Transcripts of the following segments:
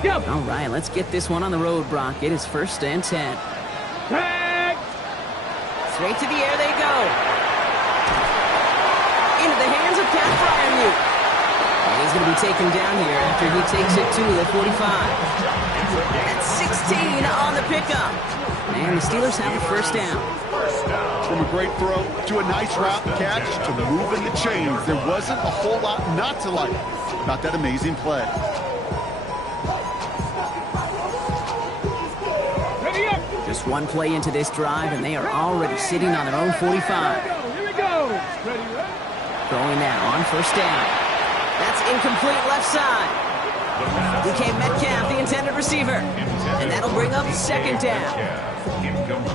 All right, let's get this one on the road, Brock. It is 1st and 10. Straight to the air they go. Into the hands of Pat Fryermuth. He's going to be taken down here after he takes it to the 45. That's 16 on the pickup. And the Steelers have a 1st down. From a great throw to a nice route catch to moving the chains, there wasn't a whole lot not to like about that amazing play. Just one play into this drive, and they are already sitting on their own 45. Here we go. Throwing now on 1st down. That's incomplete left side. DK Metcalf, the intended receiver. And that'll bring up 2nd down.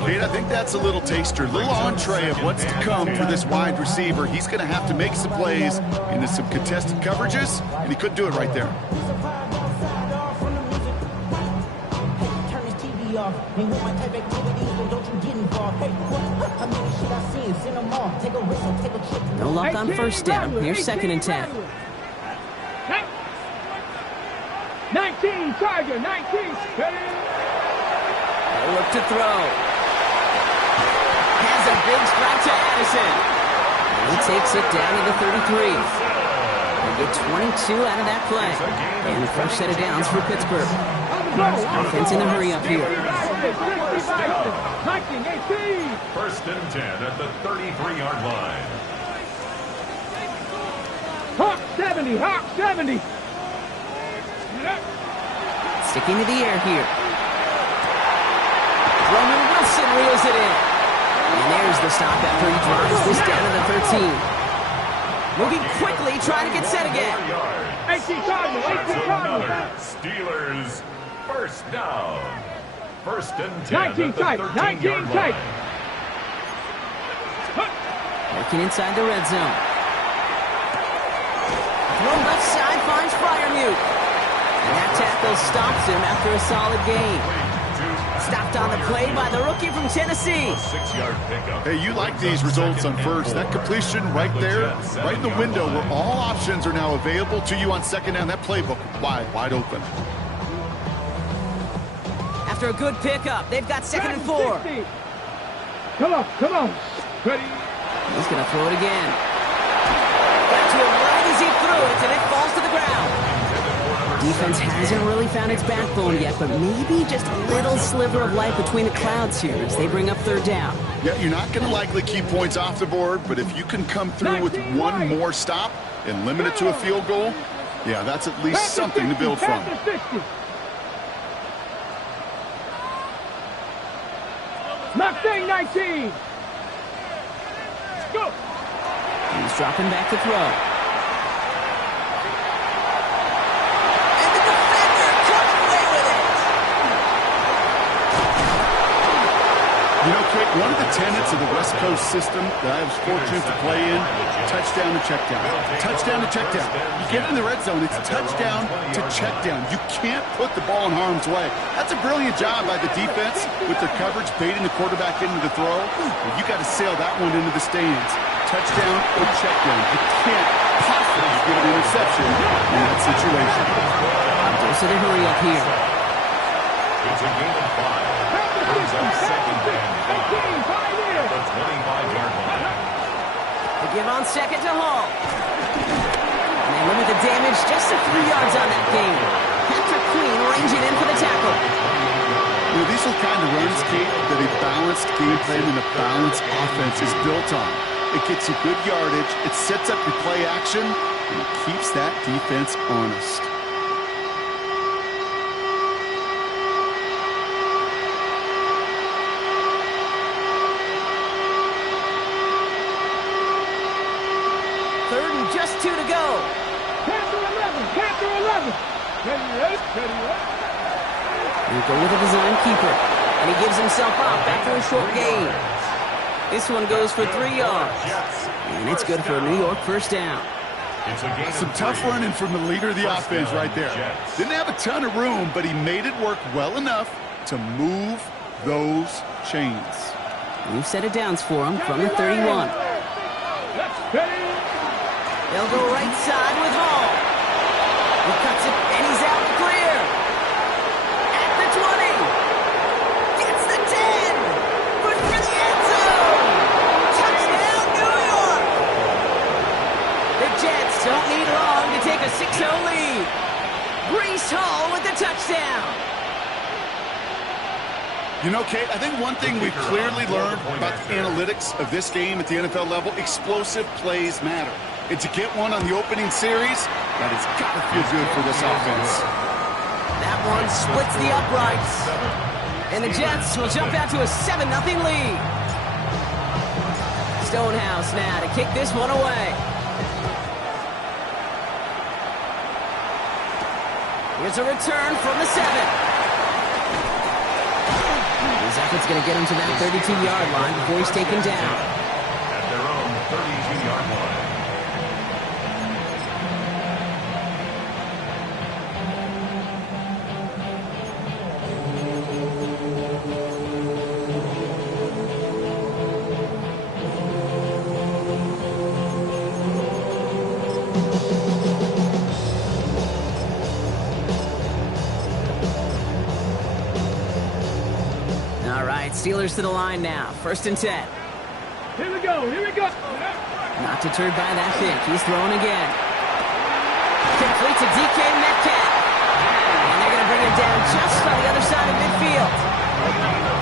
Kate, I think that's a little taster, a little entree of what's to come for this wide receiver. He's going to have to make some plays into some contested coverages, and he couldn't do it right there. No luck on 1st down. Here's 2nd and 10. 19, Tiger, 19. They'll look to throw. Has a big strike to Addison. And he takes it down to the 33. They get 22 out of that play. And a fresh set of downs for Pittsburgh. Offense in a hurry up here. 1st and 10 at the 33-yard line. Hawk 70, Hawk 70. Sticking to the air here. Roman Wilson reels it in. And there's the stop after he drives this down to the 13. Moving quickly, trying to get set again. 18 Cardinals, 18 Cardinals. Steelers 1st down. 1st and 10 19 tight, 19 tight. Working inside the red zone. Throw left side finds Fryermuth. And that tackle stops him after a solid gain. Stopped on the play by the rookie from Tennessee. 6-yard pickup. Hey, you like these results on 1st. That completion right there, right in the window where all options are now available to you on 2nd down. That playbook wide open. After a good pickup, they've got 2nd and 4. Come on. Ready? He's going to throw it again. Got to him right as he threw it, and it falls to the ground. Defense hasn't really found its backbone yet, but maybe just a little sliver of light between the clouds here as they bring up 3rd down. Yeah, you're not going to likely keep points off the board, but if you can come through with one more stop and limit it to a field goal, yeah, that's at least something to build from. Mustang 19. Go. He's dropping back to throw. And the defender comes away with it. You know, Kate, one of the tenets of the West Coast system that I was fortunate to play in, touchdown to check down. Touchdown to check down. You get in the red zone, it's touchdown to check down. You can't put the ball in harm's way. That's a brilliant job by the defense with their coverage, baiting the quarterback into the throw. You got to sail that one into the stands. Touchdown or check down. You can't possibly get an interception in that situation. Goes to the hurry up here. It's a gain of 5. Brings up 2nd and 5. The 25-yard line. They give on 2nd to Hall. And they limit the damage just to 3 yards on that game. Patrick Queen ranging in for the tackle. You know, these are the kind of runs, Kate, that a balanced game plan and a balanced offense is built on. It gets you good yardage, it sets up your play action, and it keeps that defense honest. Third and just 2 to go. Panther 11. Ready. He'll go with a design keeper. And he gives himself up after a short gain. This one goes for 3 yards. And it's good for a New York 1st down. Some tough running from the leader of the offense right there. Didn't have a ton of room, but he made it work well enough to move those chains. New set of downs for him from the 31. They'll go right side with Hall. He cuts it, and he's out clear. Ball with the touchdown. You know, Kate, I think one thing we've clearly learned about the analytics of this game at the NFL level, explosive plays matter. And to get one on the opening series, that has got to feel good for this offense. That one splits the uprights. And the Jets will jump out to a 7-0 lead. Stonehouse now to kick this one away. Here's a return from the 7. His effort's going to get him to that 32-yard line before he's taken down. At their own 32-yard line. Steelers to the line now. 1st and 10. Here we go. Here we go. Not deterred by that kick. He's throwing again. Complete to DK Metcalf. And they're going to bring him down just on the other side of midfield.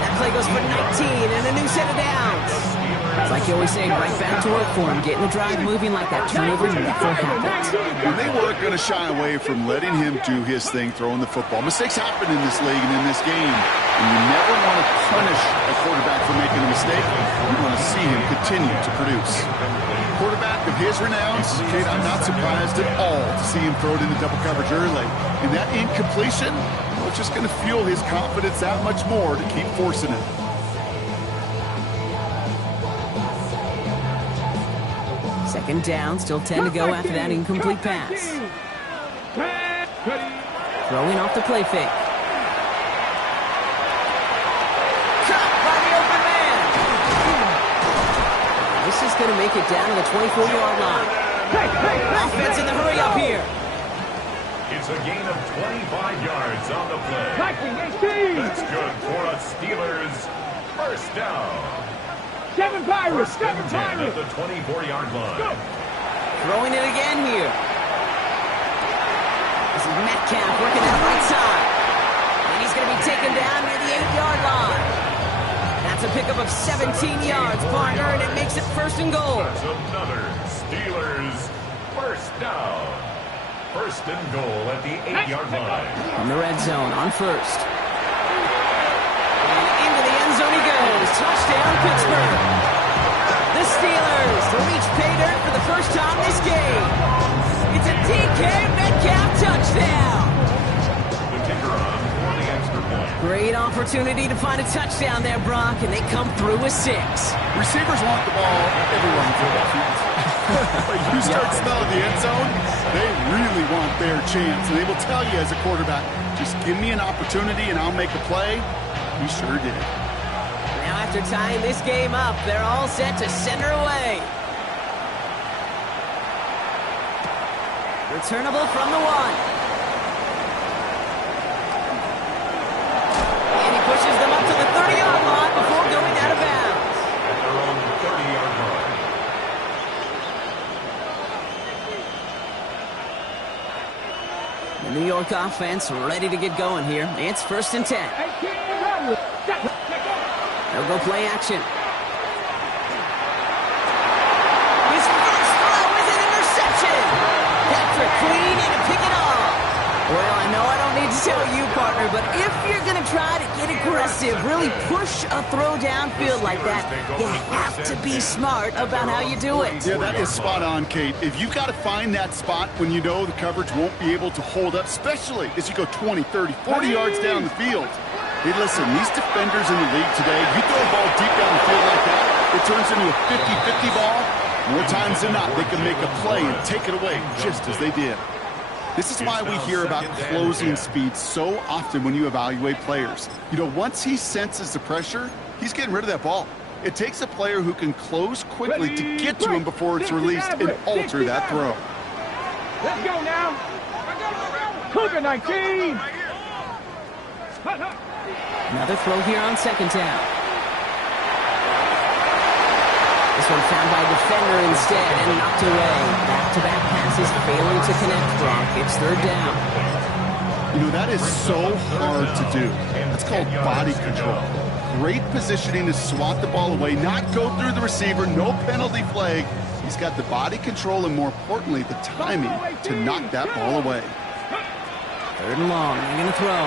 That play goes for 19 and a new set of downs. It's like you always say, right back to work for him. Getting the drive moving like that turnover never happens. And they weren't going to shy away from letting him do his thing, throwing the football. Mistakes happen in this league and in this game. And you never want to punish a quarterback for making a mistake. You want to see him continue to produce. Quarterback of his renowns, Kate, I'm not surprised at all to see him throw it into double coverage early. And that incompletion, well, it's just going to fuel his confidence that much more to keep forcing it. Second down, still 10 to go after that incomplete pass. Throwing off the play fake. Cut by the open man. This is going to make it down to the 24-yard line. Offense in the hurry up here. It's a gain of 25 yards on the play. That's good for a Steelers first down. 7 Pirates. 7 At Pirates. the 24-yard line. Go. Throwing it again here. This is Metcalf working that right side. And he's going to be taken down near the 8-yard line. That's a pickup of 17 yards, partner, and it makes it 1st and goal. That's another Steelers first down. 1st and goal at the 8-yard line. In the red zone on 1st. And into the end zone he goes. Touchdown, Pittsburgh. The Steelers reach pay dirt for the first time this game. It's a DK Metcalf touchdown. The kicker on for the extra point. Great opportunity to find a touchdown there, Brock, and they come through with 6. Receivers want the ball everywhere on the football field. But you start smelling the end zone, they really want their chance. And they will tell you as a quarterback, just give me an opportunity and I'll make a play. He sure did. Now after tying this game up, they're all set to send her away. Returnable from the 1. And he pushes them up to the 30-yard line before going out of bounds. At their own 30-yard line. The New York offense ready to get going here. It's 1st and 10. They'll go play action. His first throw is an interception. Patrick Queen in to pick it off. Well, I know I don't need to tell you, partner, but if you're going to try to get aggressive, really push a throw downfield like that, you have to be smart about how you do it. Yeah, that is spot on, Kate. If you've got to find that spot when you know the coverage won't be able to hold up, especially as you go 20, 30, 40 yards down the field. Hey, listen, these defenders in the league today, you throw a ball deep down the field like that, it turns into a 50-50 ball. More times than not, they can make a play and take it away just as they did. This is why we hear about closing speed so often when you evaluate players. You know, once he senses the pressure, he's getting rid of that ball. It takes a player who can close quickly to get to him before it's released and alter that throw. Let's go now. Cougar 19. Another throw here on 2nd down. This one found by a defender instead and knocked away. Back-to-back passes failing to connect, Brock. It's 3rd down. You know, that is so hard to do. That's called body control. Great positioning to swat the ball away, not go through the receiver, no penalty flag. He's got the body control and, more importantly, the timing to knock that ball away. 3rd and long. They're going to throw.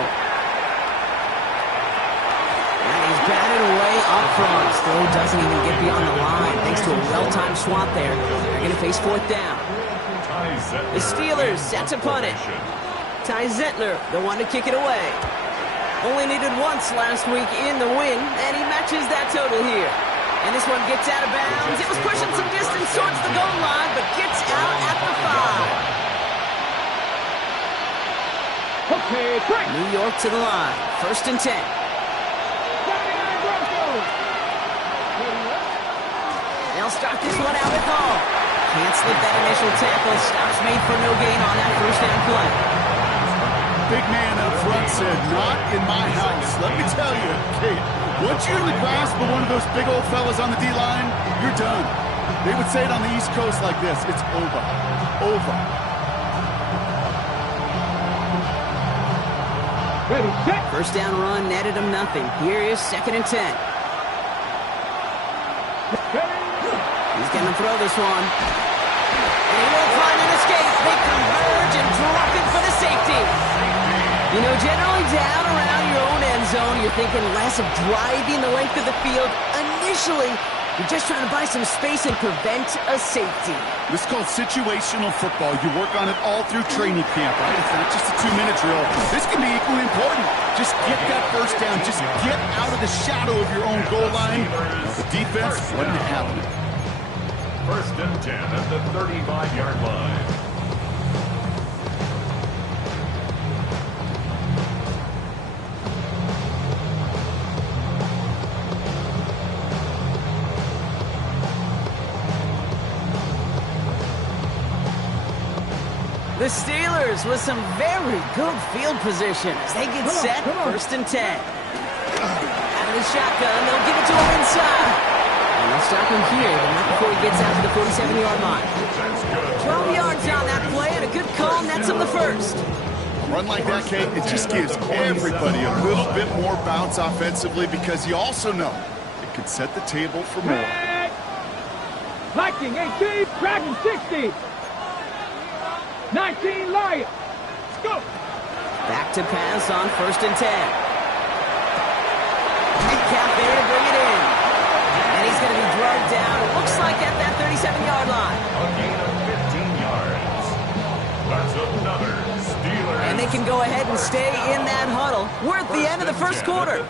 And he's batted away up front. Still doesn't even get beyond the line thanks to a well-timed swat there. They're going to face 4th down. The Steelers set to punt it. Ty Zentner, the one to kick it away. Only needed once last week in the win, and he matches that total here. And this one gets out of bounds. It was pushing some distance towards the goal line, but gets out at the 5. Okay, break. New York to the line. 1st and 10. They'll start this one out with Hall. Can't slip that initial tackle. Stops made for no gain on that 1st down play. Big man up front said, "Not in my house." Let me tell you, Kate, once you're in the grasp of one of those big old fellas on the D-line, you're done. They would say it on the East Coast like this: it's over. Over. Ready, set. 1st down run netted him nothing. Here is 2nd and 10. He's going to throw this one. And he will find an escape. They converge and drop it for the safety. You know, generally down around your own end zone, you're thinking less of driving the length of the field. Initially, you're just trying to buy some space and prevent a safety. This is called situational football. You work on it all through training camp, right? It's not just a 2-minute drill. This can be equally important. Just get that 1st down. Just get out of the shadow of your own goal line. The defense wasn't happening. 1st and 10 at the 35-yard line. The Steelers with some very good field position as they get set. 1st and 10. Out of the shotgun, they'll give it to him inside. And they'll stop him here, but not before he gets out to the 47-yard line. 12 yards on that play, and a good call nets him the 1st. A run like that, Kate, it just gives everybody a little bit more bounce offensively, because you also know it could set the table for more. Viking 18, Dragon 60. 19 Lions. Let's go. Back to pass on 1st and 10. Metcalf there to bring it in. And he's going to be drugged down. It looks like at that 37-yard line. A gain of 15 yards. That's another Steelers. And they can go ahead and stay in that huddle. We're at the end of the 1st quarter.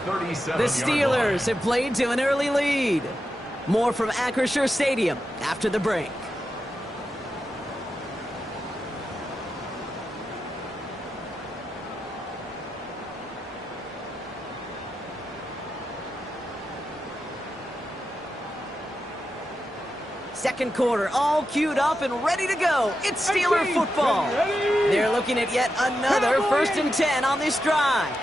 The Steelers have played to an early lead. More from Acrisure Stadium after the break. Second quarter, all queued up and ready to go. It's Steeler football. They're looking at yet another 1st and 10 on this drive.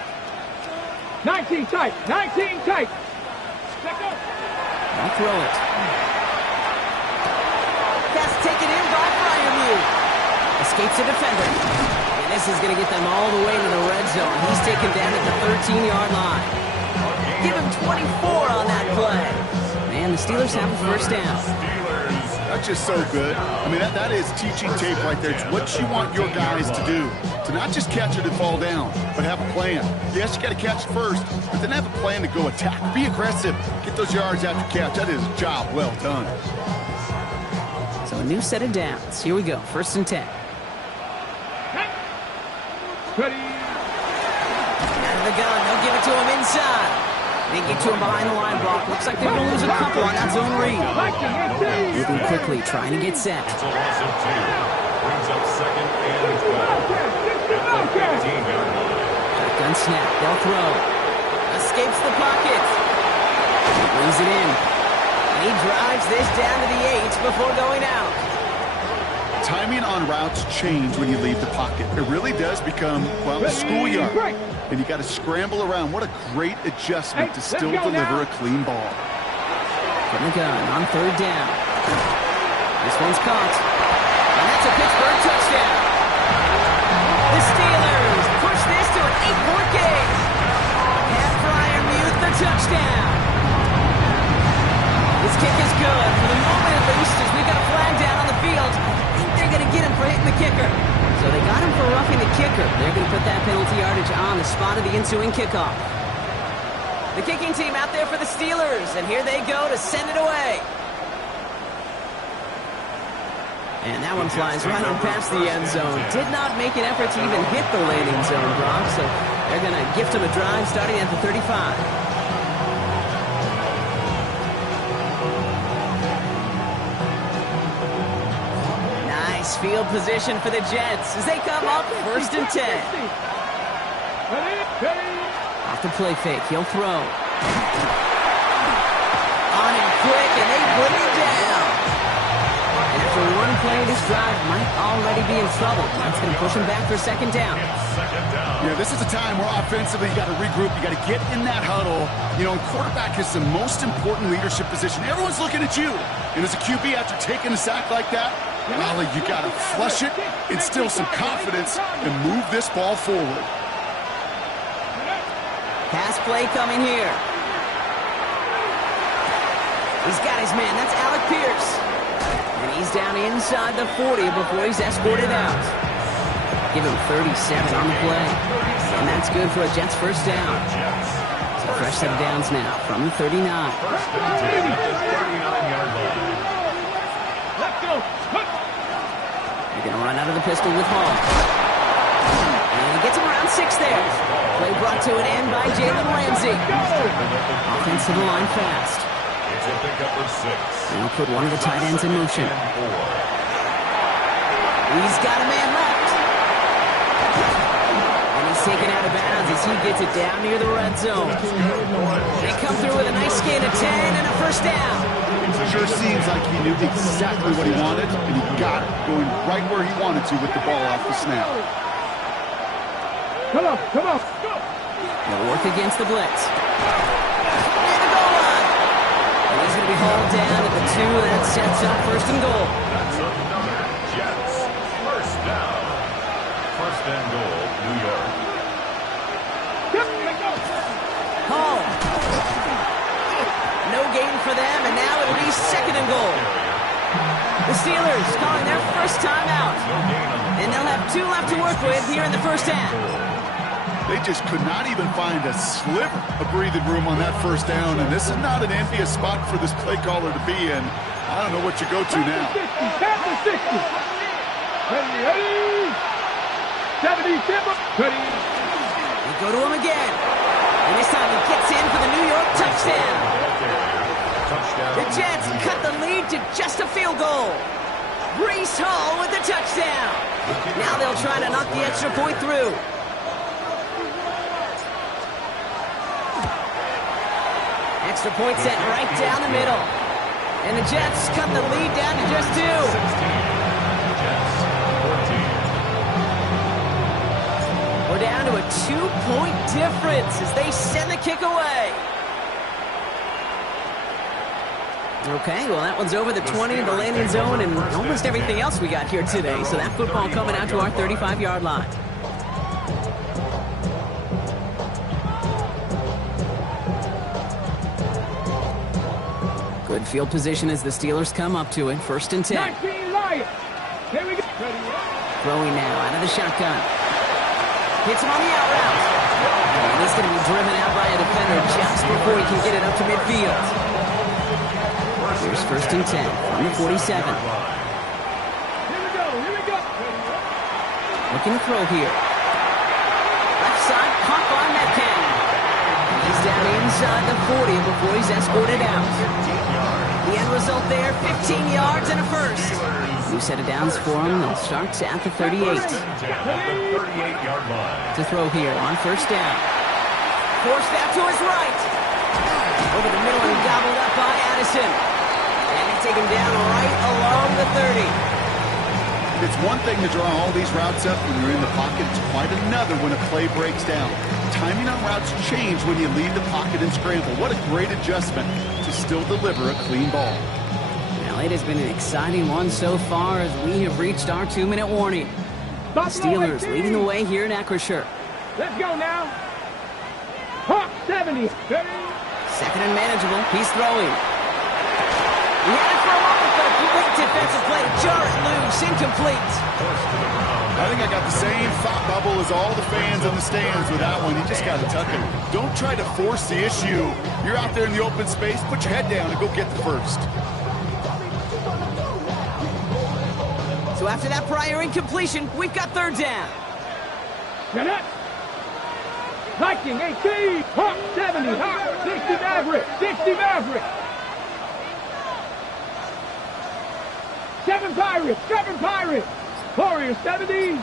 19 tight, 19 tight. Let's go. I'll throw it. Pass taken in by Fryermuth. Escapes a defender. And this is going to get them all the way to the red zone. He's taken down at the 13-yard line. Give him 24 on that play. And the Steelers have a 1st down. That's just so good. I mean, that is teaching tape right there. It's what you want your guys to do. To not just catch it and fall down, but have a plan. Yes, you got to catch it first, but then have a plan to go attack. Be aggressive. Get those yards after catch. That is a job well done. So a new set of downs. Here we go. 1st and 10. Ready. Out of the gun. They'll give it to him inside. They get to him behind the line block. Looks like they're going to lose a couple on that zone read. Moving quickly, trying to get set. It's a loss of 2. Brings up 2nd and 12. At the 15-yard line. Shotgun snap. They'll throw. Escapes the pocket. Brings it in. And he drives this down to the 8 before going out. Timing on routes change when you leave the pocket. It really does become, well, a schoolyard. And you got to scramble around. What a great adjustment to still deliver a clean ball. From the gun on 3rd down. This one's caught. And that's a Pittsburgh touchdown. The Steelers push this kick is good. For the moment at least, as we've got a flag down on the field, I think they're going to get him for hitting the kicker. So they got him for roughing the kicker. They're going to put that penalty yardage on the spot of the ensuing kickoff. The kicking team out there for the Steelers, and here they go to send it away. And that one flies right on past the end zone. Did not make an effort to even hit the landing zone, Brock, so they're going to gift him a drive starting at the 35. Nice field position for the Jets as they come up first and 10. Off the play fake, he'll throw. On him quick, and they bring him down. And after one play, this drive might already be in trouble. That's going to push him back for second down. Yeah, this is a time where offensively you got to regroup. You got to get in that huddle. You know, and quarterback is the most important leadership position. Everyone's looking at you. And as a QB, after taking a sack like that, golly, you got to flush it, instill some confidence, and move this ball forward. Pass play coming here. He's got his man. That's Alec Pierce. And he's down inside the 40 before he's escorted out. Give him 37 on the play. And that's good for a Jets first down. So fresh set of downs now from the 39. They're going to run out of the pistol with Hall. And he gets him around 6 there. Play brought to an end by Jalen Ramsey. Offense to the line fast. It's a pickup of 6. They'll put one of the tight ends in motion. He's got a man left. And he's taken out of bounds as he gets it down near the red zone. They come through with a nice gain of 10 and a first down. Sure seems like he knew exactly what he wanted, and he got it, going right where he wanted to with the ball off the snap. Come on, come on. They'll work against the blitz. And the goal line. And he's going to be hauled down at the 2. That sets up first and goal. That's another Jets first down. First and goal, New York. Hall. No gain for them, and now it'll be second and goal. The Steelers calling their first time out. And they'll have 2 left to work with here in the first half. They just could not even find a sliver of breathing room on that first down, and this is not an envious spot for this play caller to be in. I don't know what you go to now. 60, 60. Ready, 77. Ready. They go to him again. And this time he gets in for the New York touchdown. The Jets cut the lead to just a field goal. Breece Hall with the touchdown. Now they'll try to knock the extra point through. Extra point set right down the middle. And the Jets cut the lead down to just 2. We're down to a 2-point difference as they send the kick away. Okay, well, that one's over the 20, the landing zone, and almost everything else we got here today. So that football coming out to our 35-yard line. Good field position as the Steelers come up to it. First and 10. 19 Lions. Here we go. Throwing now out of the shotgun. Hits him on the out route. And he's going to be driven out by a defender just before he can get it up to midfield. Here's first and 10 from the 47. Here we go. Looking to throw here. Left side, caught by Metcalf. He's down inside the 40 before he's escorted out. The end result there, 15 yards and a first. New set of downs for him. They'll start at the 38. To throw here on first down. Forced out to his right. Over the middle and gobbled up by Addison. And they take him down right along the 30. It's one thing to draw all these routes up when you're in the pocket. It's quite another when a play breaks down. Timing on routes change when you leave the pocket and scramble. What a great adjustment to still deliver a clean ball. Well, it has been an exciting one so far as we have reached our 2-minute warning. The Steelers leading the way here in Acrisure. Let's go now. Hawk 70. Second and manageable. He's throwing. He had it for a moment, but a great defensive play to jar it loose. Incomplete. I think I got the same thought bubble as all the fans in the stands with that one. You just got to tuck it. Don't try to force the issue. You're out there in the open space. Put your head down and go get the first. So after that prior incompletion, we've got third down. Get it. Viking 18. Hawk 70. Hawk 60 Maverick. 60 Maverick. 7 Pirates. 7 Pirates. Warriors 70.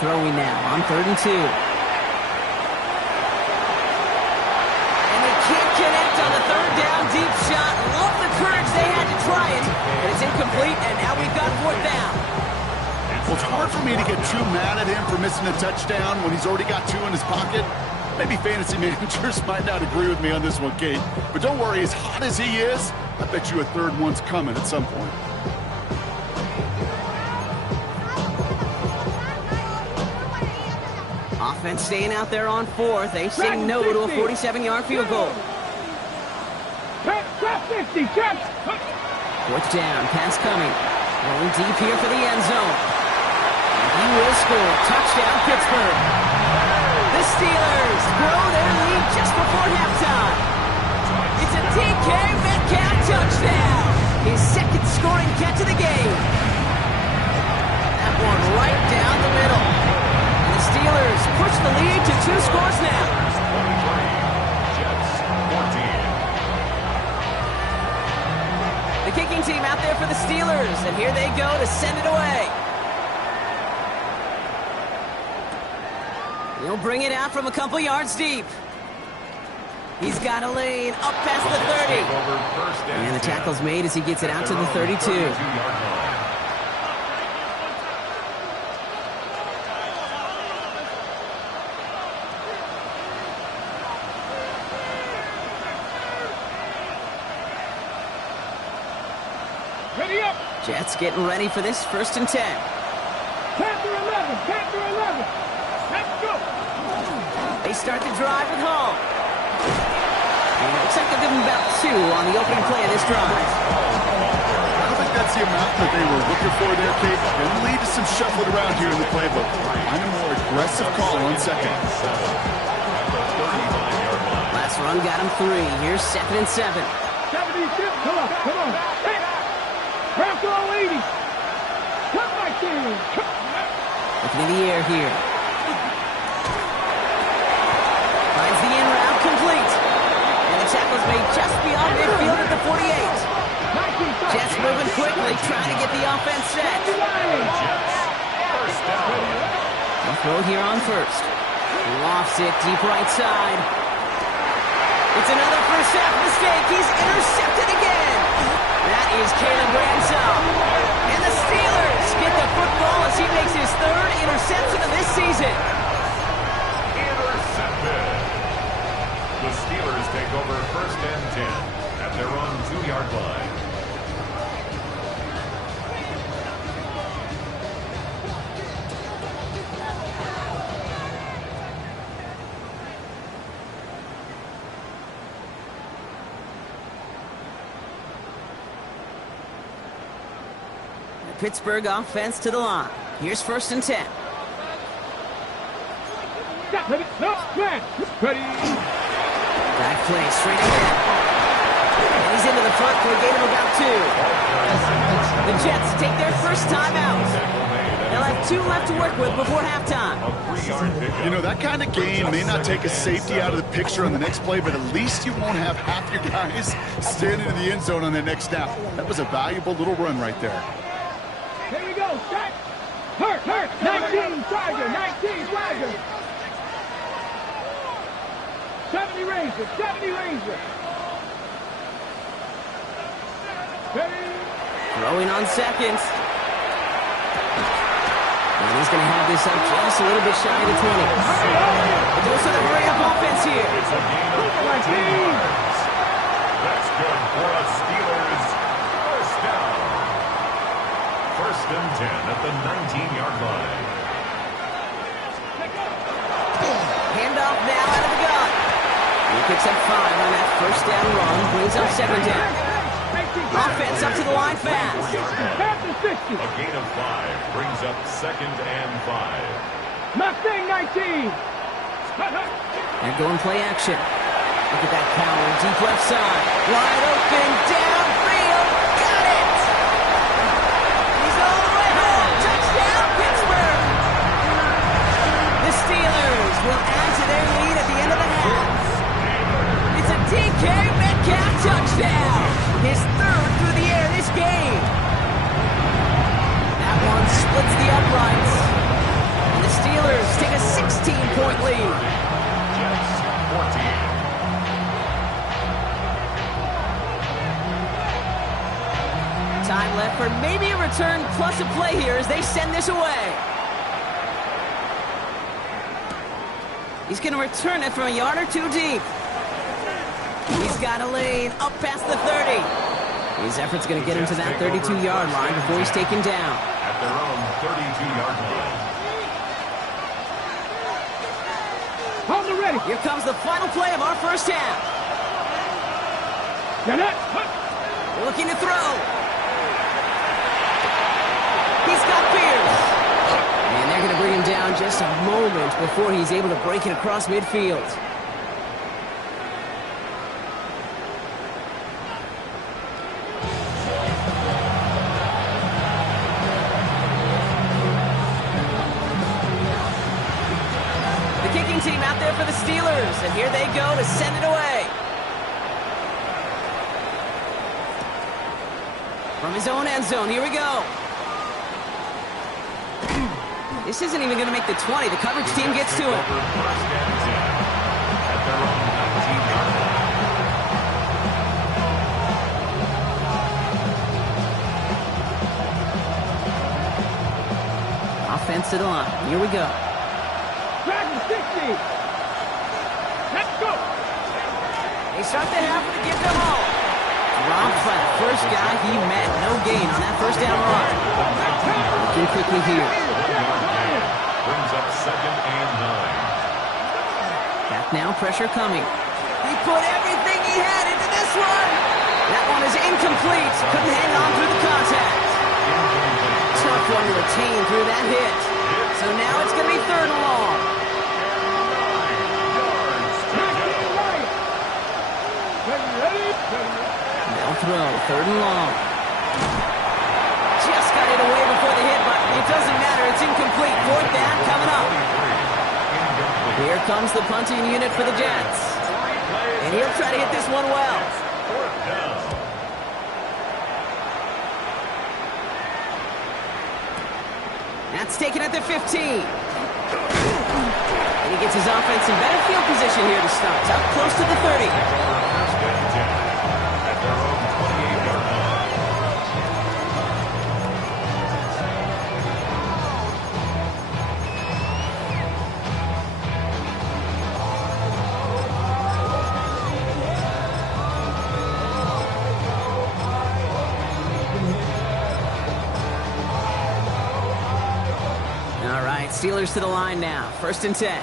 Throwing now on 3rd and 2. And they can't connect on the 3rd down deep shot. Love the courage they had to try it. But it's incomplete, and now we've got 4th down. Well, it's hard for me to get too mad at him for missing a touchdown when he's already got 2 in his pocket. Maybe fantasy managers might not agree with me on this one, Kate. But don't worry, as hot as he is, I bet you a 3rd one's coming at some point. Offense staying out there on 4th. They say no to a 47-yard field goal. 50. 4th down, pass coming. Rolling deep here for the end zone. And he will score. Touchdown, Pittsburgh. The Steelers grow their lead just before halftime. It's a DK Metcalf touchdown. His 2nd scoring catch of the game. That one right down the middle. And the Steelers push the lead to 2 scores now. Jets 14. The kicking team out there for the Steelers, and here they go to send it away. He'll bring it out from a couple yards deep. He's got a lane up past the 30. And the tackle's made as he gets it out to the 32. Ready up. Jets getting ready for this 1st and 10. Panther 11. Panther 11. Let's go. They start the drive with Hall. And it looks like they'll give him about 2 on the opening play of this drive. I don't think that's the amount that they were looking for there, Kate. It'll lead to some shuffling around here in the playbook. I'm a more aggressive call on 2nd. Last run got him 3. Here's 2nd and 7. 76. Come on. Come on. Hey. Bronco 80. Come back there. Looking in the air here. Finds the in route complete. And the tackle's made just beyond midfield at the 48. Jets moving quickly, trying to get the offense set. They'll throw here on 1st. Lofts it deep right side. It's another first half mistake. He's intercepted again. That is Caleb Ransom. And the Steelers get the football as he makes his 3rd interception of this season. Intercepted. The Steelers take over 1st and 10 at their own 2-yard line. Pittsburgh offense to the line. Here's 1st and 10. Ready. Back play straight ahead. And he's into the front for a gain of about 2. The Jets take their first time out. They'll have 2 left to work with before halftime. You know, that kind of game may not take a safety out of the picture on the next play, but at least you won't have half your guys standing in the end zone on the next snap. That was a valuable little run right there. Here we go. Start. Hurt. 19 Tiger. 19 Tiger. 70 Ranger. 70 Ranger. Ready. Throwing on 2nd. And he's going to have this up just a little bit shy of the 20. It goes to the hurry-up offense here. It's a gain of 14 yards. That's good for a Steelers first down. 1st and 10 at the 19-yard line. Handoff now out of the gun. He picks up 5 on that first down run, brings up second down. Offense up to the line fast. A gain of 5 brings up second and 5. Mustang 19. And going play action. Look at that power, deep left side. Wide open, downfield, got it! He's all the way home, touchdown, Pittsburgh! The Steelers will add to their lead at the end of the half. It's a DK Metcalf touchdown! His third through the air this game. That one splits the uprights. And the Steelers take a 16-point lead. Jets 14. Time left for maybe a return plus a play here as they send this away. He's going to return it from a yard or two deep. He's got a lane up past the 30. His effort's going to get him to that 32-yard line before he's taken down. At their own 32-yard line. Hold it ready. Here comes the final play of our first half. Get it. Looking to throw. He's got Pierce. And they're going to bring him down just a moment before he's able to break it across midfield. The kicking team out there for the Steelers, and here they go to send it away. From his own end zone, here we go. This isn't even going to make the 20. The coverage team gets to it. First and 10 at their own 19-yard line. Offense to the line. Here we go. Dragon 60. Let's go. They start the half with a give them all. Rob Flat, first guy he met. No gain on that first down run. Looking quickly here. Brings up second and 9. Back now, pressure coming. He put everything he had into this one. That one is incomplete. Couldn't hang on through the contact. Tough one to retain through that hit. So now it's going to be third and long. They'll throw, third and long. Just got it away before the hit, but it doesn't matter. It's incomplete. Fourth down coming up. Here comes the punting unit for the Jets. And he'll try to hit this one well. That's taken at the 15. And he gets his offense in better field position here to start. Up close to the 30. Steelers to the line now. First and 10.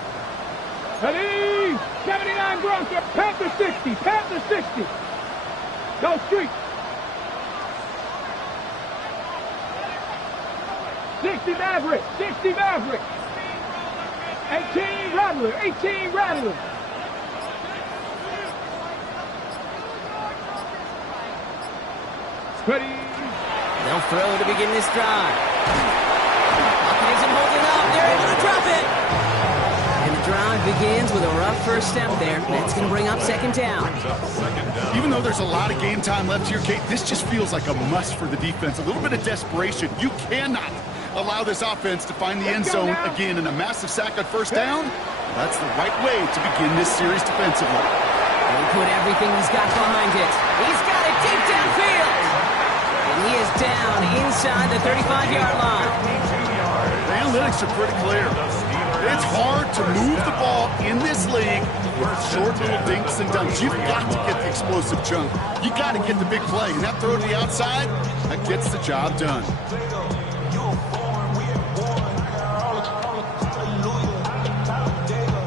Ready? 79 Broncos. Panther 60. Panther 60. Go street. 60 Maverick. 60 Maverick. 18 Rattler. 18 Rattler. Ready? They'll throw to begin this drive. Isn't holding up. They're able to drop it. And the drive begins with a rough first step there. That's going to bring up second down. Even though there's a lot of game time left here, Kate, this just feels like a must for the defense. A little bit of desperation. You cannot allow this offense to find the end zone again in a massive sack on first down. That's the right way to begin this series defensively. He put everything he's got behind it. He's got it deep downfield. And he is down inside the 35-yard line. The analytics are pretty clear. It's hard to move the ball in this league with short little dinks and dunks. You've got to get the explosive chunk. You got to get the big play. And that throw to the outside, that gets the job done.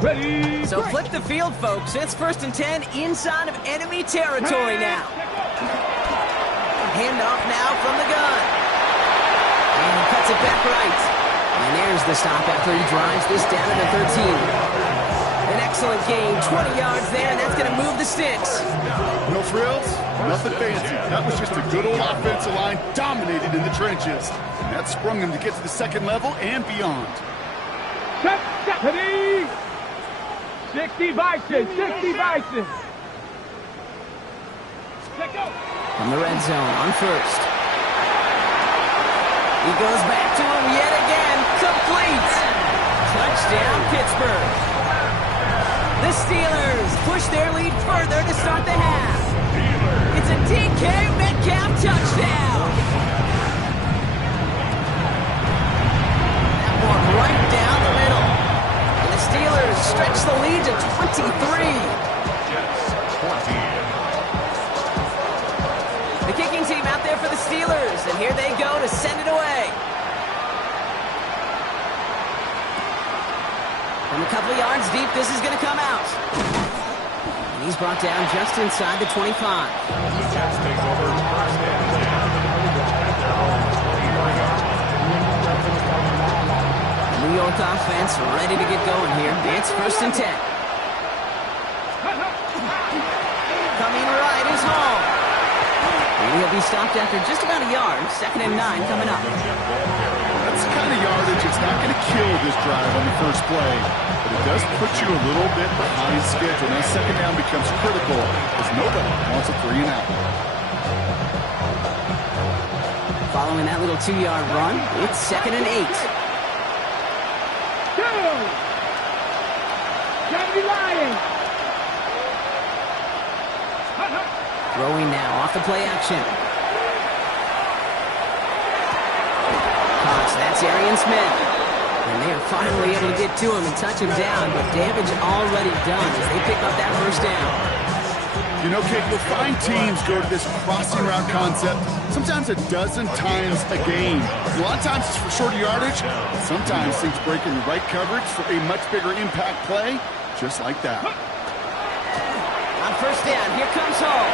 Ready. So flip the field, folks. It's 1st and 10 inside of enemy territory now. Handoff now from the gun. And he cuts it back right. And there's the stop after he drives this down to the 13. An excellent gain, 20 yards there, and that's going to move the sticks. No frills, nothing fancy. That was just a good old offensive line dominated in the trenches. And that sprung them to get to the second level and beyond. Set, ready. 60 Bison, 60 Bison. Let go. From the red zone on 1st. He goes back to him yet again. Complete. Touchdown, Pittsburgh. The Steelers push their lead further to start the half. It's a DK Metcalf touchdown. That one right down the middle. And the Steelers stretch the lead to 23. The kicking team out there for the Steelers, and here they go to send it away. From a couple of yards deep, this is going to come out. And he's brought down just inside the 25. New York offense ready to get going here. It's 1st and 10. Coming right is Hall. And he'll be stopped after just about a yard. 2nd and 9 coming up. That's the kind of yardage it's not going to kill this drive on the first play, but it does put you a little bit behind schedule. Now 2nd down becomes critical as nobody wants a 3 and out. Following that little 2-yard run, it's 2nd and 8. Johnny Lion. Throwing now off the play action. Caught, that's Arian Smith. And they are finally able to get to him and touch him down, but damage already done as they pick up that 1st down. You know, Kate, you'll find teams go to this crossing route concept sometimes a dozen times a game. A lot of times it's for shorter yardage. Sometimes things break in the right coverage for a much bigger impact play, just like that. On 1st down, here comes Hall.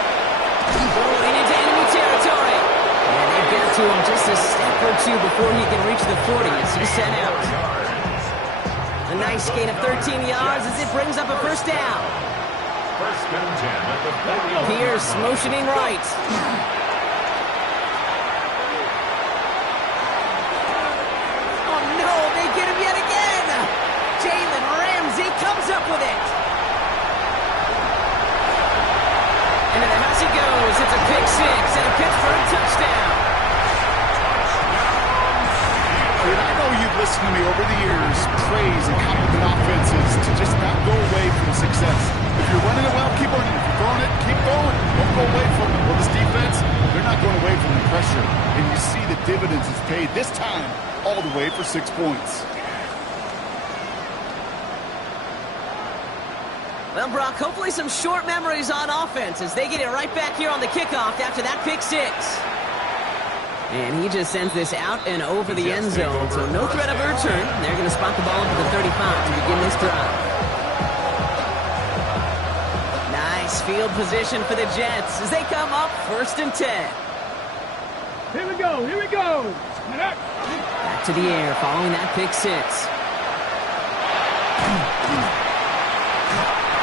Rolling into enemy territory. And they get to him just a step or two before he can reach the 40 as he's sent out. A nice gain of 13 yards as it brings up a 1st down. 1st and 10 at the 40. Pierce motioning right. Oh no, they get him yet again. Jalen Ramsey comes up with it. And in the house he goes. It's a pick 6 and a Pittsburgh touchdown. I know you've listened to me over the years, praise and compliment offenses to just not go away from success. If you're running it well, keep running. If you're throwing it, keep going. Don't go away from it. Well, this defense, they're not going away from the pressure. And you see the dividends it's paid this time all the way for 6 points. Well, Brock, hopefully some short memories on offense as they get it right back here on the kickoff after that pick 6. And he just sends this out and over the end zone, so no threat of a return. They're going to spot the ball up at the 35 to begin this drive. Nice field position for the Jets as they come up 1st and 10. Here we go, here we go. Back to the air following that pick 6.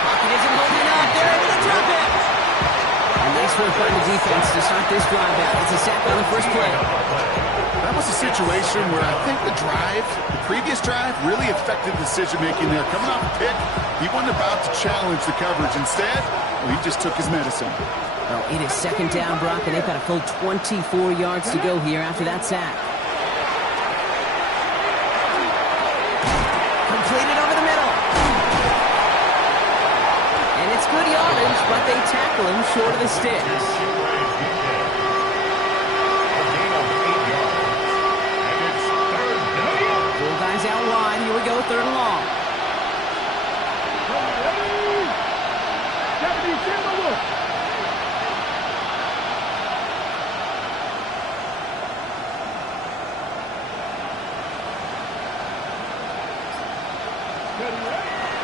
Pocket isn't holding up. They're able to drop it. And nice work by the defense to start this drive out. It's a sack on the first play. That was a situation where I think the previous drive, really affected decision-making there. Coming off a pick, he wasn't about to challenge the coverage. Instead, he just took his medicine. Well, it is 2nd down, Brock, and they've got a full 24 yards to go here after that sack. Completed over the middle. And it's good yardage, but they tackle him short of the sticks. Full guys out wide. Here we go, 3rd and long.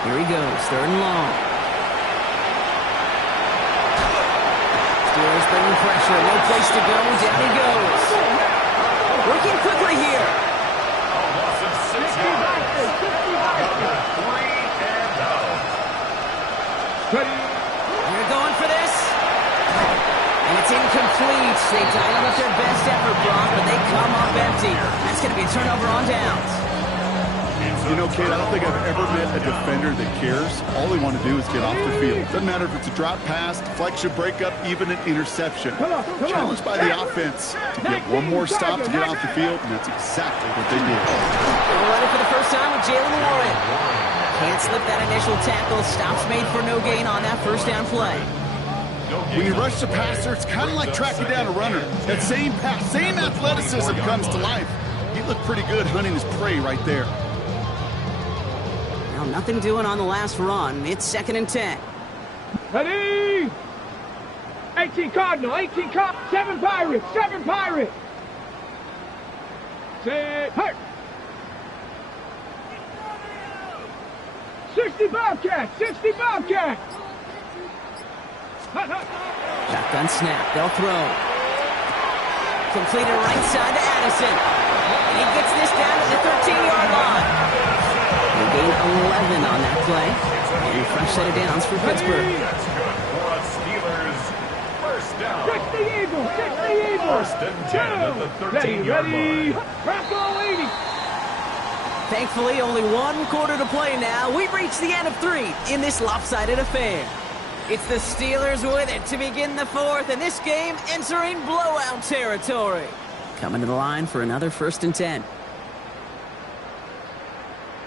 Here he goes, 3rd and long. Steelers bringing pressure, no place to go, down he goes. Working quickly here. A loss of 6 yards. Another 3 and out. They're going for this. And it's incomplete. They dialed up their best effort, Brock, but they come up empty. That's going to be a turnover on downs. You know, kid, I don't think I've ever met a defender that cares. All they want to do is get off the field. Doesn't matter if it's a drop pass, deflection, breakup, even an interception. Challenged by the offense to get one more stop to get off the field, and that's exactly what they did. They'll run it for the first time with Jalen Warren. Can't slip that initial tackle. Stops made for no gain on that first down play. When you rush the passer, it's kind of like tracking down a runner. That same pass, same athleticism comes to life. He looked pretty good hunting his prey right there. Now, nothing doing on the last run. It's 2nd and 10. Ready? 18 Cardinal, 18 Cardinal, 7 Pirates, 7 Pirates. Say, hurt. 60 Bobcats, 60 Bobcats. Shotgun snap. They'll throw. Completed right side to Addison. And he gets this down to the 13-yard line. They gain 11 on that play. And a fresh set of downs for Pittsburgh. That's good for us Steelers. First down. 60 Eagles, 60 Eagles. 1st and 10 at the 13-yard line. Bronco 80. Thankfully, only 1 quarter to play now. We've reached the end of 3 in this lopsided affair. It's the Steelers with it to begin the 4th, and this game entering blowout territory. Coming to the line for another 1st and 10.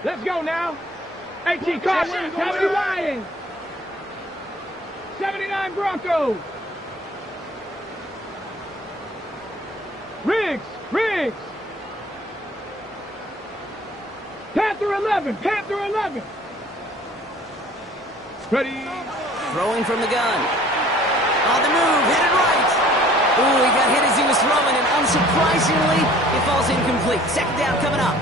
Let's go now. 18 Cardinals, 70 Lions. 79 Broncos. Riggs, Riggs. Panther 11, Panther 11. Ready. Throwing from the gun. On the move, headed right. Ooh, he got hit as he was throwing, and unsurprisingly, it falls incomplete. 2nd down coming up.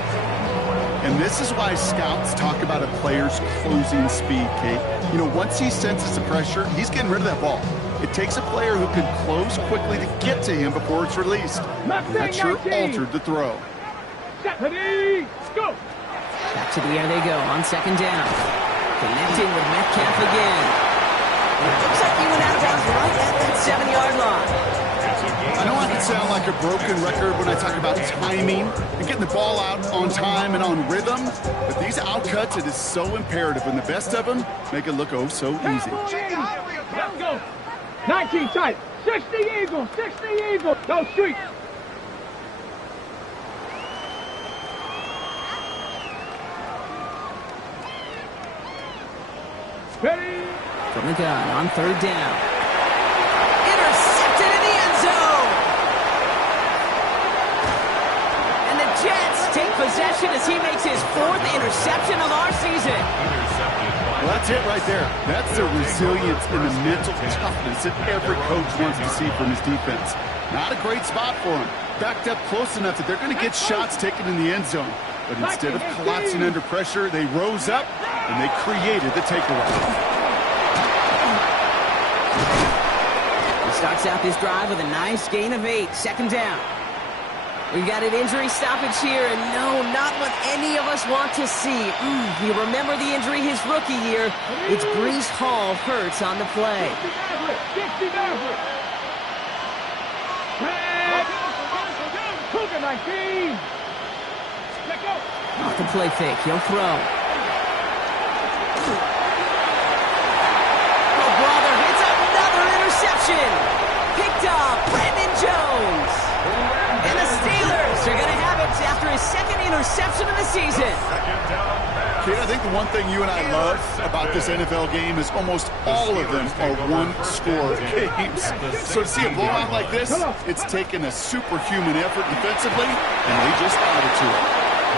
And this is why scouts talk about a player's closing speed, Kate. You know, once he senses the pressure, he's getting rid of that ball. It takes a player who can close quickly to get to him before it's released. That sure altered the throw. Ready, go. Back to the air they go on 2nd down. Connecting with Metcalf again. It looks like he went out of bounds right at that 7-yard line. I know I can sound like a broken record when I talk about timing and getting the ball out on time and on rhythm, but these outcuts, it is so imperative, and the best of them make it look oh so easy. Let's go. 19 tight. 60 Eagles, 60 Eagles. Go street. Ready. From the gun on 3rd down. Intercepted in the end zone. And the Jets take possession as he makes his 4th interception of our season. Well, that's it right there. That's the resilience and the mental toughness that every coach wants to see from his defense. Not a great spot for him. Backed up close enough that they're going to get shots taken in the end zone. But instead of collapsing under pressure, they rose up and they created the takeaway. He starts out this drive with a nice gain of 8. 2nd down. We've got an injury stoppage here, and no, not what any of us want to see. You remember the injury his rookie year. It's Breece Hall hurts on the play. 60 Maverick. Cougar 19. Let go. Off the play fake, he'll throw. Oh, brother, it's another interception. Picked off Brandon Jones. And the Steelers are going to have it after his 2nd interception of the season. Kate, I think the one thing you and I love about this NFL game is almost all of them are one-score games. So to see a blowout like this, it's taken a superhuman effort defensively, and they just added to it.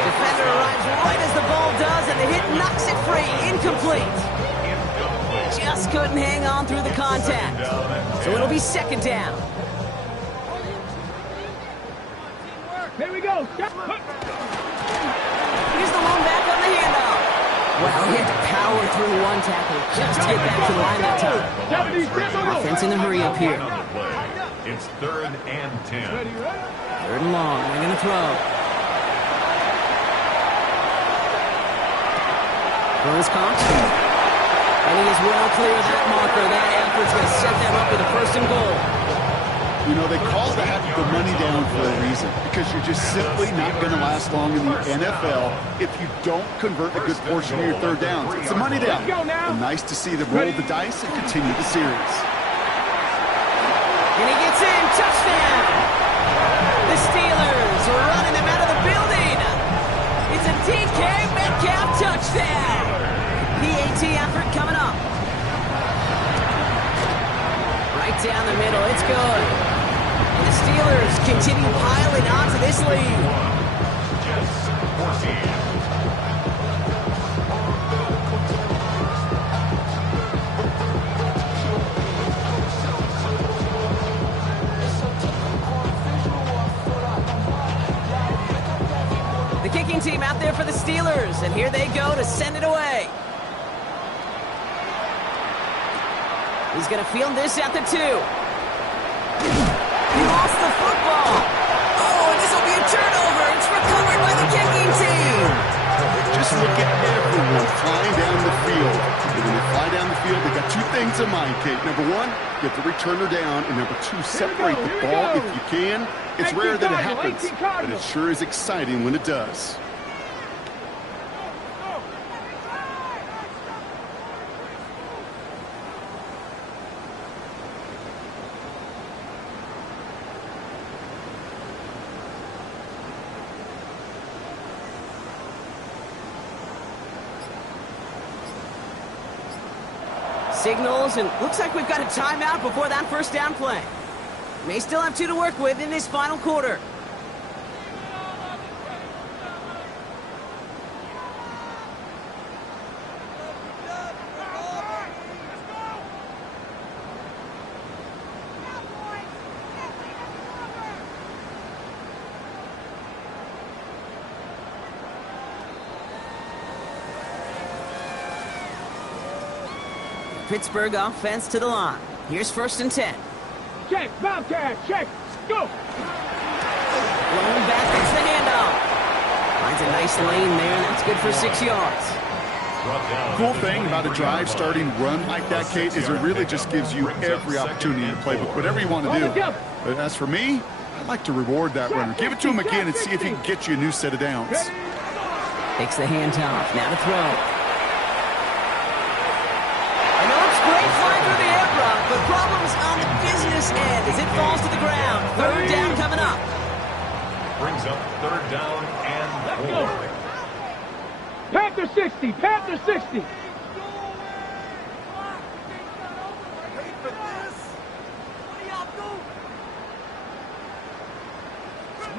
Defender arrives right as the ball does, and the hit knocks it free. Incomplete. Just couldn't hang on through the contact. So it'll be 2nd down. Here we go. Here's the lone back on the handoff. Well, he had to power tackle. Just get back to the line that time. Offense in the hurry up here. It's 3rd and 10. 3rd and long. They're going to throw. Throw is caught. And he is well clear of that marker. That effort's going to set them up with a 1st and goal. You know, they call that the money down for a reason, because you're just simply not going to last long in the NFL if you don't convert a good portion of your 3rd downs. It's a money down. And nice to see them roll the dice and continue the series. And he gets in. Touchdown! The Steelers are running him out of the building. It's a DK Metcalf touchdown. PAT effort coming up. Right down the middle. It's good. And the Steelers continue piling onto this lead. Jets 14. The kicking team out there for the Steelers, and here they go to send it away. He's going to field this at the 2. He lost the football. Oh, and this will be a turnover. It's recovered by the kicking team. Just look at everyone flying down the field. And when they fly down the field, they got 2 things in mind, Kate. Number 1, get the returner down. And number 2, separate the ball if you can. It's rare that it happens, but it sure is exciting when it does. Signals, and looks like we've got a timeout before that 1st down play. May still have 2 to work with in this final quarter. Pittsburgh offense to the line. Here's 1st and 10. Check, Bobcat, check, go! Blown back, it's the handoff. Finds a nice lane there, and that's good for 6 yards. Cool thing about a drive starting run like that, Kate, is it really just gives you every opportunity to play with whatever you want to do. But as for me, I'd like to reward that runner. Give it to him again and see if he can get you a new set of downs. Takes the handoff, now to throw. Great fly through the air, Brock, but problems on the business end as it falls to the ground. 3rd down coming up. Brings up 3rd down and 4. Panther 60, Panther 60.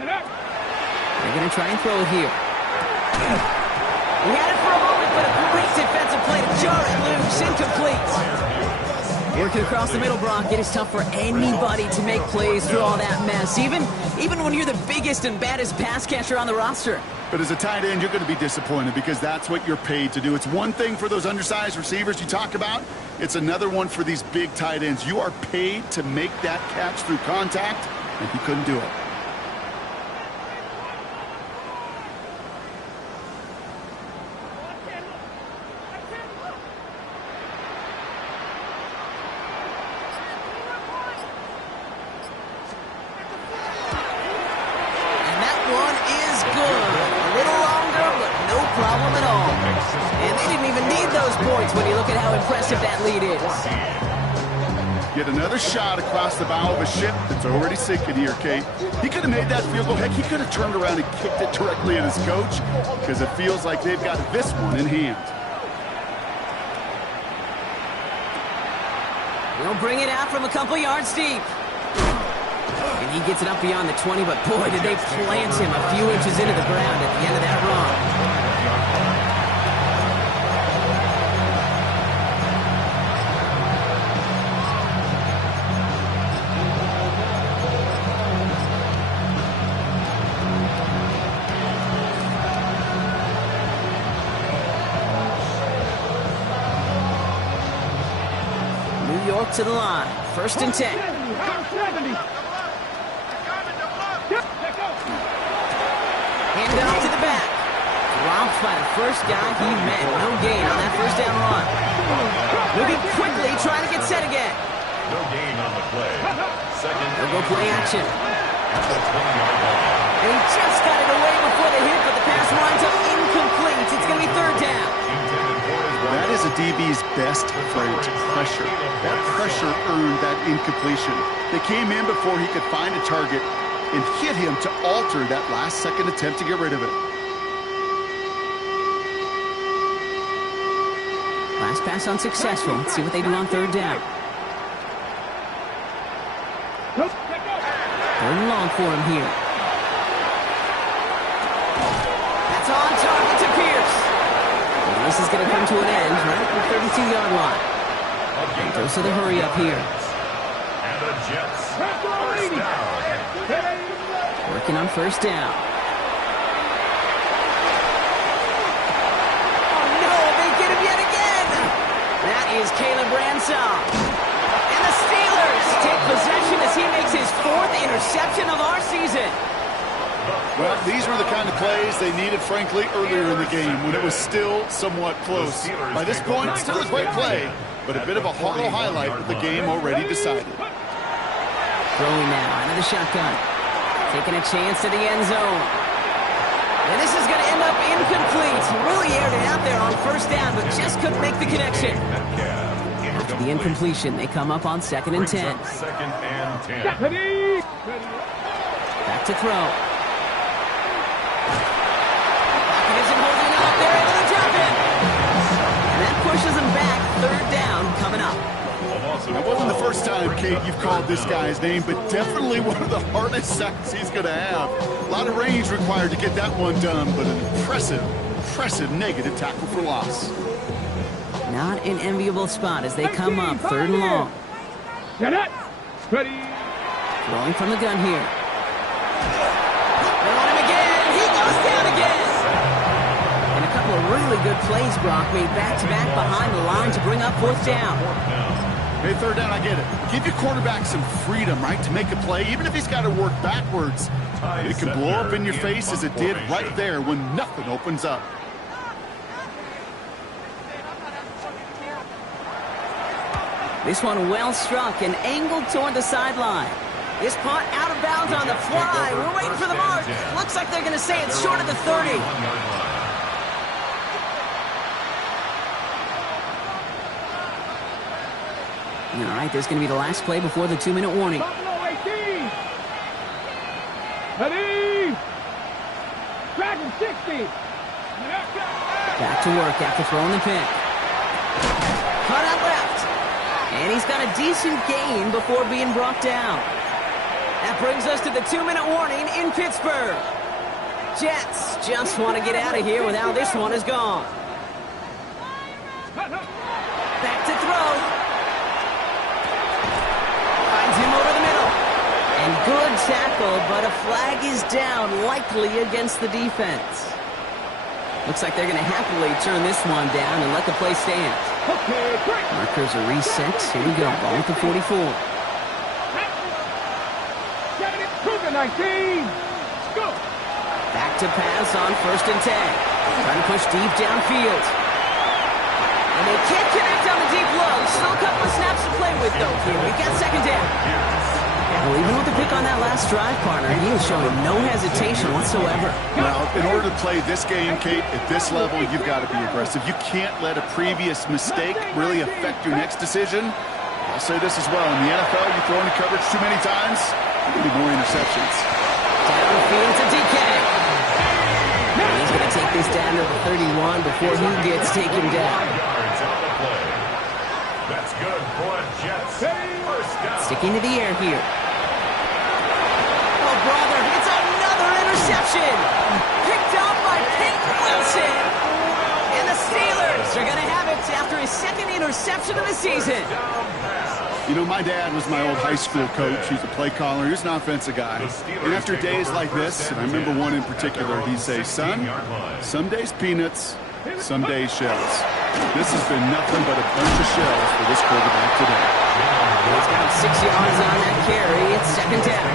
They're going to try and throw it here. He had it for a moment, but a great defensive play to jar it loose. Incomplete. Working across the middle, Brock. It is tough for anybody to make plays through all that mess, even when you're the biggest and baddest pass catcher on the roster. But as a tight end, you're going to be disappointed because that's what you're paid to do. It's one thing for those undersized receivers you talk about. It's another one for these big tight ends. You are paid to make that catch through contact, and he couldn't do it. When you look at how impressive that lead is. Yet another shot across the bow of a ship that's already sinking here, Kate. He could have made that field goal. Heck, he could have turned around and kicked it directly at his coach because it feels like they've got this one in hand. He'll bring it out from a couple yards deep. And he gets it up beyond the 20, but boy, did they plant him a few inches into the ground at the end of that run. ball to the line. 1st and 10. 70. Hand off to the back. Dropped by the first guy he met. No gain on that 1st down run. Moving quickly, trying to get set again. No gain on the play. Second. They'll go play action. At the 20-yard line. And he just got it away before the hit, but the pass winds up incomplete. It's going to be 3rd down. That is a DB's best trait, pressure. That pressure earned that incompletion. They came in before he could find a target and hit him to alter that last-second attempt to get rid of it. Last pass unsuccessful. Let's see what they do on 3rd down. 3rd and long for him here. That's on target to Pierce. And this is going to come to an end right at the 32-yard line. And goes to the hurry up here. And the Jets. First down. Working on 1st down. Oh no, they get him yet again. That is Caleb Ransom. And the Steelers take possession as he makes his 4th interception of our season. Well, these were the kind of plays they needed, frankly, earlier in the game when it was still somewhat close. By this point, still a great play, but a bit of a hollow highlight with the game already decided. Throwing now into the shotgun. Taking a chance to the end zone. And this is going to end up incomplete. Really aired it out there on 1st down, but just couldn't make the connection. After the incompletion, they come up on 2nd and 10. 2nd and 10. Back to throw. Isn't holding up. They're able to drop it. And that pushes him back. 3rd down coming up. That wasn't the first time, Kate, you've called this guy's name, but definitely one of the hardest sacks he's going to have. A lot of range required to get that one done, but an impressive negative tackle for loss. Not an enviable spot as they come up 3rd and long. Ready. Throwing from the gun here. They want him again. He goes down again. And a couple of really good plays, Brock, made back-to-back behind the line to bring up 4th down. Hey, 3rd down, I get it. Give your quarterback some freedom, right, to make a play, even if he's got to work backwards. It can blow up in your face as it did right there when nothing opens up. This one well struck and angled toward the sideline. This punt out of bounds on the fly. We're waiting for the mark. Looks like they're going to say it's short of the 30. All right, there's going to be the last play before the 2-minute warning. Ready. Dragon 60. Back to work after throwing the pick. Cut out left. And he's got a decent gain before being brought down. That brings us to the 2-minute warning in Pittsburgh. Jets just want to get out of here with how this one is gone. Back to throw. Finds him over the middle. And good tackle, but a flag is down, likely against the defense. Looks like they're going to happily turn this one down and let the play stand. Markers are reset. Here we go. Ball with the 44. 19. Go. Back to pass on 1st and 10. Trying to push deep downfield. And they can't connect on the deep low. Still a couple of snaps to play with, though. Here we got 2nd down. Well, even with the pick on that last drive, partner, he is showing no hesitation whatsoever. Now, in order to play this game, Kate, at this level, you've got to be aggressive. You can't let a previous mistake really affect your next decision. I'll say this as well. In the NFL, you throw into coverage too many times, there'll be more interceptions. Downfield to DK. And he's going to take this down to the 31 before he gets taken down. That's good for a Jets. First down. Sticking to the air here. Oh, brother, it's another interception. Picked off by Peyton Wilson. And the Steelers are going to have it after his 2nd interception of the season. You know, my dad was my old high school coach. He's a play caller. He was an offensive guy. And after days like this, and I remember one in particular, he'd say, son, some days peanuts, some days shells. This has been nothing but a bunch of shells for this quarterback today. He's got 6 yards on that carry. It's second down.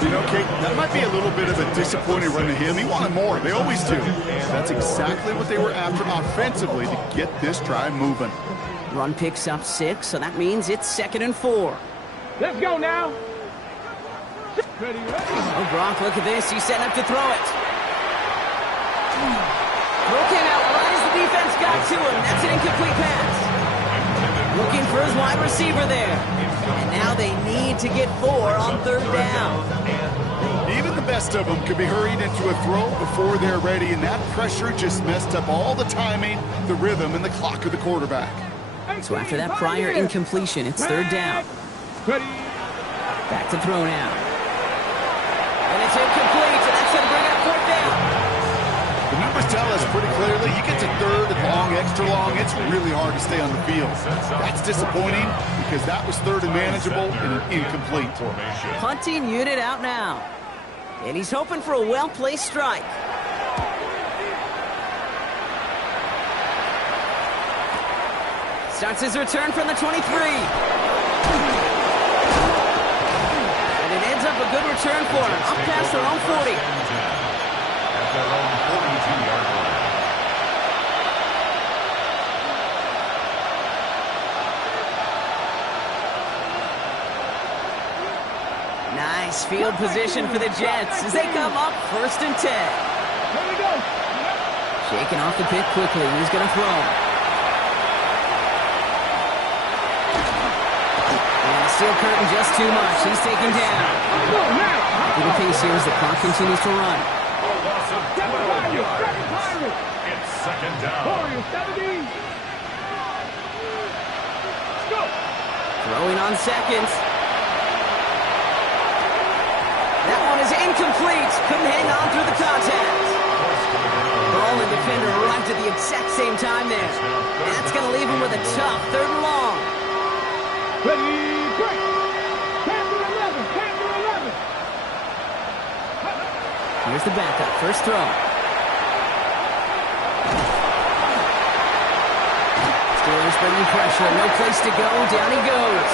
You know, Kate, that might be a little bit of a disappointing run to him. He wanted more. They always do. That's exactly what they were after offensively to get this drive moving. Run picks up 6, so that means it's 2nd and 4. Let's go now. Ready, ready. Oh, Brock, look at this. He's setting up to throw it. Throw came out right as the defense got to him. That's an incomplete pass. Looking for his wide receiver there. And now they need to get 4 on 3rd down. Even the best of them could be hurried into a throw before they're ready, and that pressure just messed up all the timing, the rhythm, and the clock of the quarterback. So after that prior incompletion, it's 3rd down. Ready. Back to throw now. And it's incomplete, and that's going to bring up 4th down. The numbers tell us pretty clearly, you get to 3rd and long, extra long, it's really hard to stay on the field. That's disappointing because that was 3rd and manageable and an incomplete. Punting unit out now. And he's hoping for a well-placed strike. Starts his return from the 23. And it ends up a good return for him, up past their own 40. At their own 42-yard line. Nice field position for the Jets as they come up 1st and 10. Here we go. Shaking off the pick quickly. He's going to throw. And the steel curtain just too much. He's taken down. Keeping the pace here as the clock continues to run. A loss of 12 yards. It's 2nd down. Warriors, 17. Let's go. Throwing on 2nd. That one is incomplete. Couldn't hang on through the contact. Ball and defender arrived at the exact same time there. That's going to leave him with a tough 3rd and long. Ready, break. Panther 11, Panther 11. Here's the backup. First throw. Steelers bringing pressure. No place to go. Down he goes.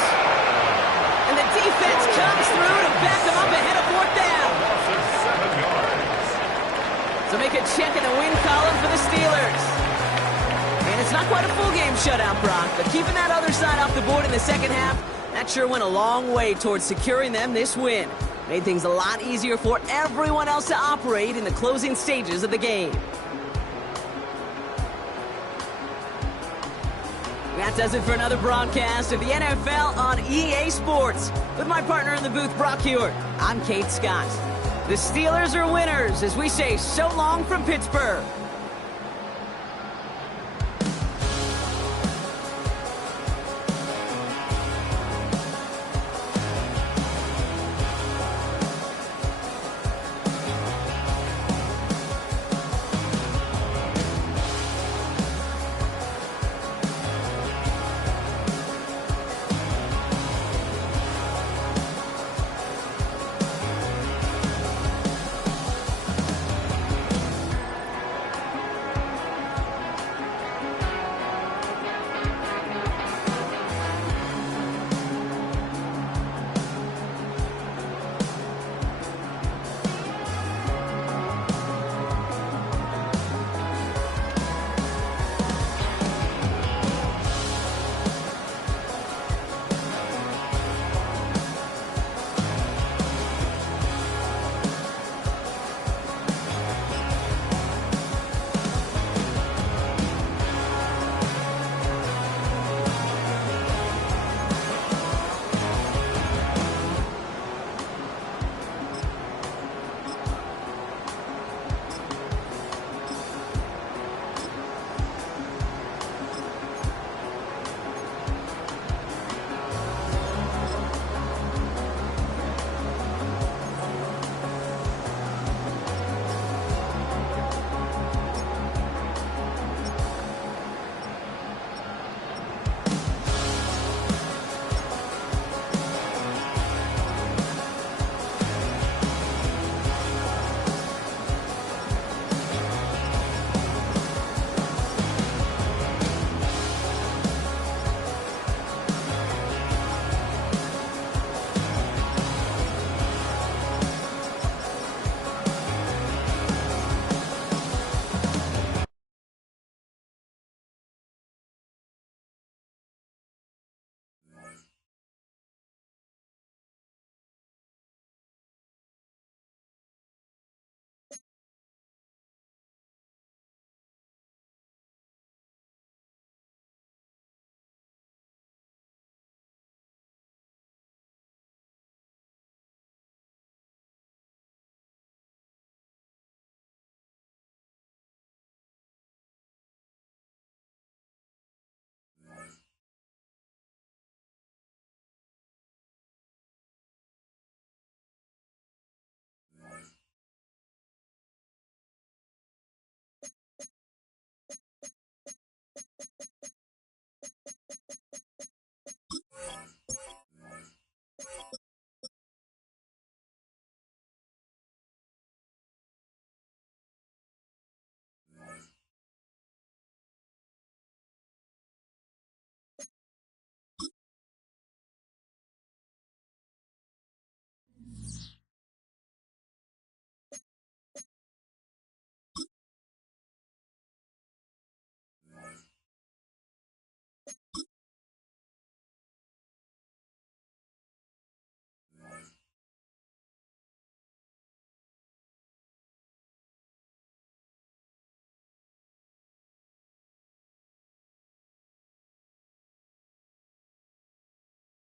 And the defense comes through to back them up ahead of 4th down. Loss of 7 yards. So make a check in the win column for the Steelers. And it's not quite a full game shutout, Brock, but keeping that other side off the board in the second half, that sure went a long way towards securing them this win. Made things a lot easier for everyone else to operate in the closing stages of the game. That does it for another broadcast of the NFL on EA Sports. With my partner in the booth, Brock Hewitt, I'm Kate Scott. The Steelers are winners as we say so long from Pittsburgh.